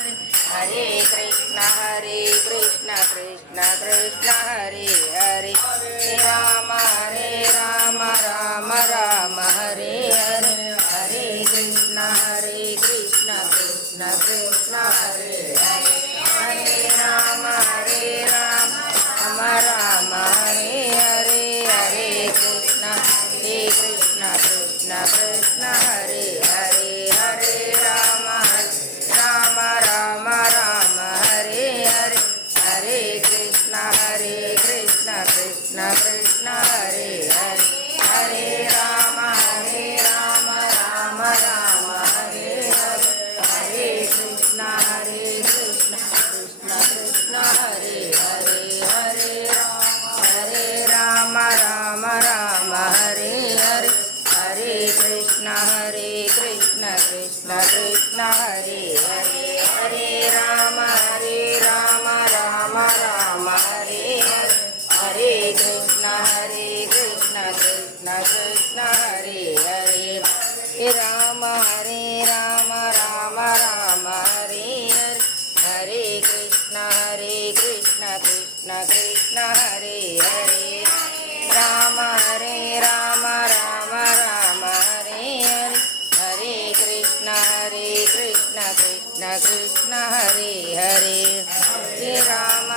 Hare Krishna Krishna Krishna Hare Hare Ram Ram Ram Hare Hare Hare Krishna Krishna Krishna Hare Hare Hare Ram Ram Ram Hare Hare Hare Krishna Krishna Krishna Hare Hare Hare Ram Ram Ram Hare Hare Hare Krishna Krishna Krishna Hare Hare Hare Ram Ram Ram Hare Hare Hare Krishna Krishna Krishna Hare Hare Hare Ram Ram Hare Hare Hare Krishna Krishna Krishna Hare Hare Hare Ram Ram Hare Hare Hare Krishna Krishna Krishna Hare Hare Ram Ram Hare Hare Hare Krishna Krishna Krishna Hare Hare Ram Ram Hare Hare Hare Krishna Krishna Krishna Hare Hare Ram